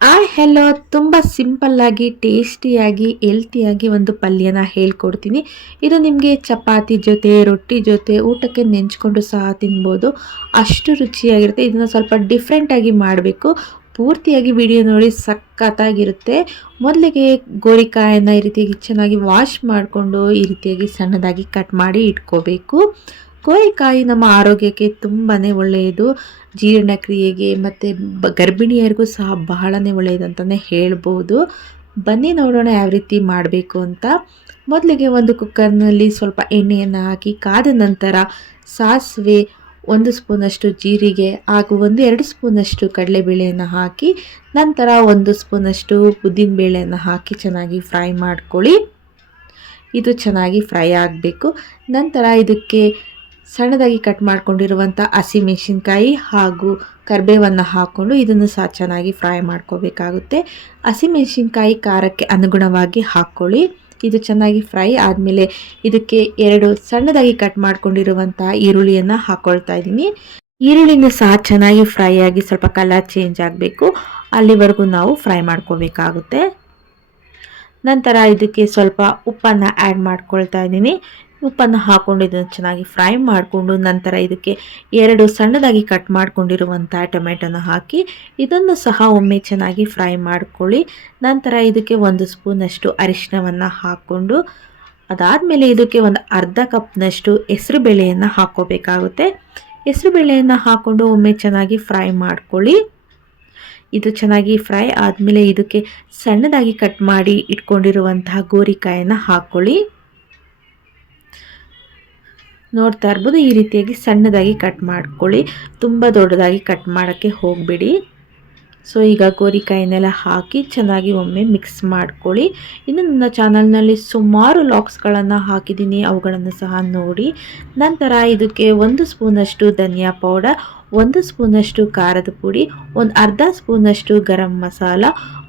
Hello, ತುಂಬ ಸಿಂಪಲ್ಲಾಗಿ ಟೇಸ್ಟಿಯಾಗಿ ಹೆಲ್ತಿಯಾಗಿ ಒಂದು ಪಲ್ಯನ ಹೇಳ್ಕೊಡ್ತೀನಿ. ಇದು ನಿಮಗೆ ಚಪಾತಿ ಜೊತೆ ರೊಟ್ಟಿ ಜೊತೆ ಊಟಕ್ಕೆ ನೆಂಚ್ಕೊಂಡು ಸಹ ತಿನ್ಬೋದು. ಅಷ್ಟು ರುಚಿಯಾಗಿರುತ್ತೆ. ಇದನ್ನು ಸ್ವಲ್ಪ ಡಿಫ್ರೆಂಟಾಗಿ ಮಾಡಬೇಕು. ಪೂರ್ತಿಯಾಗಿ ವಿಡಿಯೋ ನೋಡಿ, ಸಖತ್ತಾಗಿರುತ್ತೆ. ಮೊದಲಿಗೆ ಗೋರಿಕಾಯನ್ನು ಈ ರೀತಿಯಾಗಿ ಚೆನ್ನಾಗಿ ವಾಶ್ ಮಾಡಿಕೊಂಡು ಈ ರೀತಿಯಾಗಿ ಸಣ್ಣದಾಗಿ ಕಟ್ ಮಾಡಿ ಇಟ್ಕೋಬೇಕು. ಗೋರಿಕಾಯಿ ನಮ್ಮ ಆರೋಗ್ಯಕ್ಕೆ ತುಂಬಾ ಒಳ್ಳೆಯದು. ಜೀರ್ಣಕ್ರಿಯೆಗೆ ಮತ್ತು ಗರ್ಭಿಣಿಯರಿಗೂ ಸಹ ಬಹಳನೇ ಒಳ್ಳೆಯದಂತಲೇ ಹೇಳ್ಬೋದು. ಬನ್ನಿ ನೋಡೋಣ ಯಾವ ರೀತಿ ಮಾಡಬೇಕು ಅಂತ. ಮೊದಲಿಗೆ ಒಂದು ಕುಕ್ಕರ್ನಲ್ಲಿ ಸ್ವಲ್ಪ ಎಣ್ಣೆಯನ್ನು ಹಾಕಿ ಕಾದ ನಂತರ ಸಾಸಿವೆ, 1 ಸ್ಪೂನಷ್ಟು ಜೀರಿಗೆ ಹಾಗೂ 1-2 ಸ್ಪೂನಷ್ಟು ಕಡಲೆಬೇಳೆಯನ್ನು ಹಾಕಿ, ನಂತರ 1 ಸ್ಪೂನಷ್ಟು ಉದ್ದಿನಬೇಳೆಯನ್ನು ಹಾಕಿ ಚೆನ್ನಾಗಿ ಫ್ರೈ ಮಾಡ್ಕೊಳ್ಳಿ. ಇದು ಚೆನ್ನಾಗಿ ಫ್ರೈ ಆಗಬೇಕು. ನಂತರ ಇದಕ್ಕೆ ಸಣ್ಣದಾಗಿ ಕಟ್ ಮಾಡ್ಕೊಂಡಿರುವಂಥ ಹಸಿಮೆಣಸಿನ್ಕಾಯಿ ಹಾಗೂ ಕರಿಬೇವನ್ನು ಹಾಕ್ಕೊಂಡು ಇದನ್ನು ಸಹ ಚೆನ್ನಾಗಿ ಫ್ರೈ ಮಾಡ್ಕೋಬೇಕಾಗುತ್ತೆ. ಹಸಿಮೆಣಸಿನ್ಕಾಯಿ ಖಾರಕ್ಕೆ ಅನುಗುಣವಾಗಿ ಹಾಕ್ಕೊಳ್ಳಿ. ಇದು ಚೆನ್ನಾಗಿ ಫ್ರೈ ಆದಮೇಲೆ ಇದಕ್ಕೆ 2 ಸಣ್ಣದಾಗಿ ಕಟ್ ಮಾಡ್ಕೊಂಡಿರುವಂಥ ಈರುಳ್ಳಿಯನ್ನು ಹಾಕ್ಕೊಳ್ತಾ ಇದ್ದೀನಿ. ಈರುಳ್ಳಿನೂ ಸಹ ಚೆನ್ನಾಗಿ ಫ್ರೈ ಆಗಿ ಸ್ವಲ್ಪ ಕಲರ್ ಚೇಂಜ್ ಆಗಬೇಕು, ಅಲ್ಲಿವರೆಗೂ ನಾವು ಫ್ರೈ ಮಾಡ್ಕೋಬೇಕಾಗುತ್ತೆ. ನಂತರ ಇದಕ್ಕೆ ಸ್ವಲ್ಪ ಉಪ್ಪನ್ನು ಆ್ಯಡ್ ಮಾಡ್ಕೊಳ್ತಾ ಇದ್ದೀನಿ. ಉಪ್ಪನ್ನು ಹಾಕ್ಕೊಂಡು ಇದನ್ನು ಚೆನ್ನಾಗಿ ಫ್ರೈ ಮಾಡಿಕೊಂಡು ನಂತರ ಇದಕ್ಕೆ 2 ಸಣ್ಣದಾಗಿ ಕಟ್ ಮಾಡ್ಕೊಂಡಿರುವಂಥ ಟೊಮೆಟೊನ ಹಾಕಿ ಇದನ್ನು ಸಹ ಒಮ್ಮೆ ಚೆನ್ನಾಗಿ ಫ್ರೈ ಮಾಡ್ಕೊಳ್ಳಿ. ನಂತರ ಇದಕ್ಕೆ 1 ಸ್ಪೂನಷ್ಟು ಅರಿಶಿನವನ್ನು ಹಾಕ್ಕೊಂಡು ಅದಾದಮೇಲೆ ಇದಕ್ಕೆ ಒಂದು ಅರ್ಧ ಕಪ್ನಷ್ಟು ಹೆಸರುಬೇಳೆಯನ್ನು ಹಾಕ್ಕೋಬೇಕಾಗುತ್ತೆ. ಹೆಸರುಬೇಳೆಯನ್ನು ಹಾಕ್ಕೊಂಡು ಒಮ್ಮೆ ಚೆನ್ನಾಗಿ ಫ್ರೈ ಮಾಡ್ಕೊಳ್ಳಿ. ಇದು ಚೆನ್ನಾಗಿ ಫ್ರೈ ಆದಮೇಲೆ ಇದಕ್ಕೆ ಸಣ್ಣದಾಗಿ ಕಟ್ ಮಾಡಿ ಇಟ್ಕೊಂಡಿರುವಂತಹ ಗೋರಿಕಾಯನ್ನು ಹಾಕ್ಕೊಳ್ಳಿ. ನೋಡ್ತಾ ಇರ್ಬೋದು, ಈ ರೀತಿಯಾಗಿ ಸಣ್ಣದಾಗಿ ಕಟ್ ಮಾಡ್ಕೊಳ್ಳಿ. ತುಂಬ ದೊಡ್ಡದಾಗಿ ಕಟ್ ಮಾಡೋಕ್ಕೆ ಹೋಗಬೇಡಿ. ಸೊ ಈಗ ಗೋರಿಕಾಯಿನೆಲ್ಲ ಹಾಕಿ ಚೆನ್ನಾಗಿ ಒಮ್ಮೆ ಮಿಕ್ಸ್ ಮಾಡ್ಕೊಳ್ಳಿ. ಇನ್ನು ನನ್ನ ಚಾನಲ್ನಲ್ಲಿ ಸುಮಾರು ಲಾಗ್ಸ್ಗಳನ್ನು ಹಾಕಿದ್ದೀನಿ, ಅವುಗಳನ್ನು ಸಹ ನೋಡಿ. ನಂತರ ಇದಕ್ಕೆ 1 ಸ್ಪೂನಷ್ಟು ಧನಿಯಾ ಪೌಡರ್, 1 ಸ್ಪೂನಷ್ಟು ಖಾರದ ಪುಡಿ, ಒಂದು ಅರ್ಧ ಸ್ಪೂನಷ್ಟು ಗರಂ ಮಸಾಲ,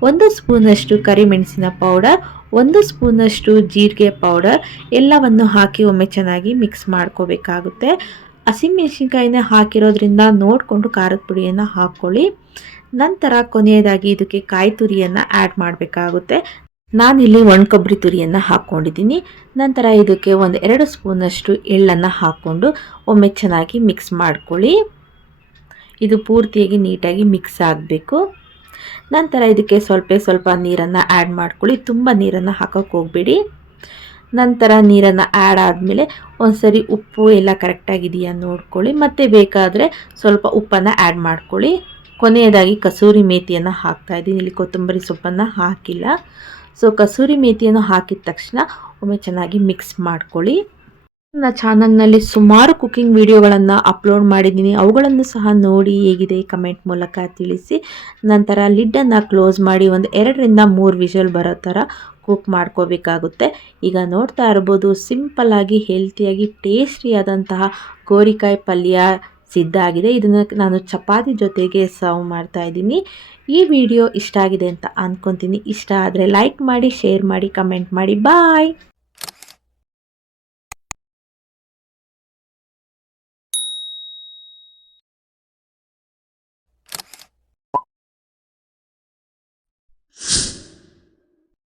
1 ಸ್ಪೂನಷ್ಟು ಕರಿಮೆಣಸಿನ ಪೌಡರ್, 1 ಸ್ಪೂನಷ್ಟು ಜೀರಿಗೆ ಪೌಡರ್ ಎಲ್ಲವನ್ನು ಹಾಕಿ ಒಮ್ಮೆ ಚೆನ್ನಾಗಿ ಮಿಕ್ಸ್ ಮಾಡ್ಕೋಬೇಕಾಗುತ್ತೆ. ಹಸಿಮೆಣಸಿನ್ಕಾಯಿನ ಹಾಕಿರೋದ್ರಿಂದ ನೋಡಿಕೊಂಡು ಖಾರದ ಪುಡಿಯನ್ನು ಹಾಕ್ಕೊಳ್ಳಿ. ನಂತರ ಕೊನೆಯದಾಗಿ ಇದಕ್ಕೆ ಕಾಯಿ ತುರಿಯನ್ನು ಆ್ಯಡ್ ಮಾಡಬೇಕಾಗುತ್ತೆ. ನಾನಿಲ್ಲಿ ಒಣಕೊಬ್ಬರಿ ತುರಿಯನ್ನು ಹಾಕ್ಕೊಂಡಿದ್ದೀನಿ. ನಂತರ ಇದಕ್ಕೆ 1-2 ಸ್ಪೂನಷ್ಟು ಎಳ್ಳನ್ನು ಹಾಕ್ಕೊಂಡು ಒಮ್ಮೆ ಚೆನ್ನಾಗಿ ಮಿಕ್ಸ್ ಮಾಡ್ಕೊಳ್ಳಿ. ಇದು ಪೂರ್ತಿಯಾಗಿ ನೀಟಾಗಿ ಮಿಕ್ಸ್ ಆಗಬೇಕು. ನಂತರ ಇದಕ್ಕೆ ಸ್ವಲ್ಪ ನೀರನ್ನು ಆ್ಯಡ್ ಮಾಡ್ಕೊಳ್ಳಿ. ತುಂಬ ನೀರನ್ನು ಹಾಕೋಕ್ಕೆ ಹೋಗಬೇಡಿ. ನಂತರ ನೀರನ್ನು ಆ್ಯಡ್ ಆದಮೇಲೆ ಒಂದ್ಸರಿ ಉಪ್ಪು ಎಲ್ಲ ಕರೆಕ್ಟಾಗಿದೆಯಾ ನೋಡ್ಕೊಳ್ಳಿ. ಮತ್ತೆ ಬೇಕಾದರೆ ಸ್ವಲ್ಪ ಉಪ್ಪನ್ನು ಆ್ಯಡ್ ಮಾಡ್ಕೊಳ್ಳಿ. ಕೊನೆಯದಾಗಿ ಕಸೂರಿ ಮೇಥಿಯನ್ನು ಹಾಕ್ತಾಯಿದ್ದೀನಿ. ಇಲ್ಲಿ ಕೊತ್ತಂಬರಿ ಸೊಪ್ಪನ್ನು ಹಾಕಿಲ್ಲ. ಸೊ ಕಸೂರಿ ಮೇಥಿಯನ್ನು ಹಾಕಿದ ತಕ್ಷಣ ಒಮ್ಮೆ ಚೆನ್ನಾಗಿ ಮಿಕ್ಸ್ ಮಾಡ್ಕೊಳ್ಳಿ. ನನ್ನ ಚಾನಲ್ನಲ್ಲಿ ಸುಮಾರು ಕುಕ್ಕಿಂಗ್ ವಿಡಿಯೋಗಳನ್ನು ಅಪ್ಲೋಡ್ ಮಾಡಿದ್ದೀನಿ, ಅವುಗಳನ್ನು ಸಹ ನೋಡಿ ಹೇಗಿದೆ ಕಮೆಂಟ್ ಮೂಲಕ ತಿಳಿಸಿ. ನಂತರ ಲಿಡ್ಡನ್ನು ಕ್ಲೋಸ್ ಮಾಡಿ 2-3 ವಿಷಲ್ ಬರೋ ಥರ ಕುಕ್ ಮಾಡ್ಕೋಬೇಕಾಗುತ್ತೆ. ಈಗ ನೋಡ್ತಾ ಇರ್ಬೋದು, ಸಿಂಪಲ್ಲಾಗಿ ಹೆಲ್ತಿಯಾಗಿ ಟೇಸ್ಟಿಯಾದಂತಹ ಗೋರಿಕಾಯಿ ಪಲ್ಯ ಸಿದ್ಧ ಆಗಿದೆ. ಇದನ್ನು ನಾನು ಚಪಾತಿ ಜೊತೆಗೆ ಸರ್ವ್ ಮಾಡ್ತಾ ಇದ್ದೀನಿ. ಈ ವಿಡಿಯೋ ಇಷ್ಟ ಆಗಿದೆ ಅಂತ ಅಂದ್ಕೊತೀನಿ. ಇಷ್ಟ ಆದರೆ ಲೈಕ್ ಮಾಡಿ, ಶೇರ್ ಮಾಡಿ, ಕಮೆಂಟ್ ಮಾಡಿ. ಬಾಯ್.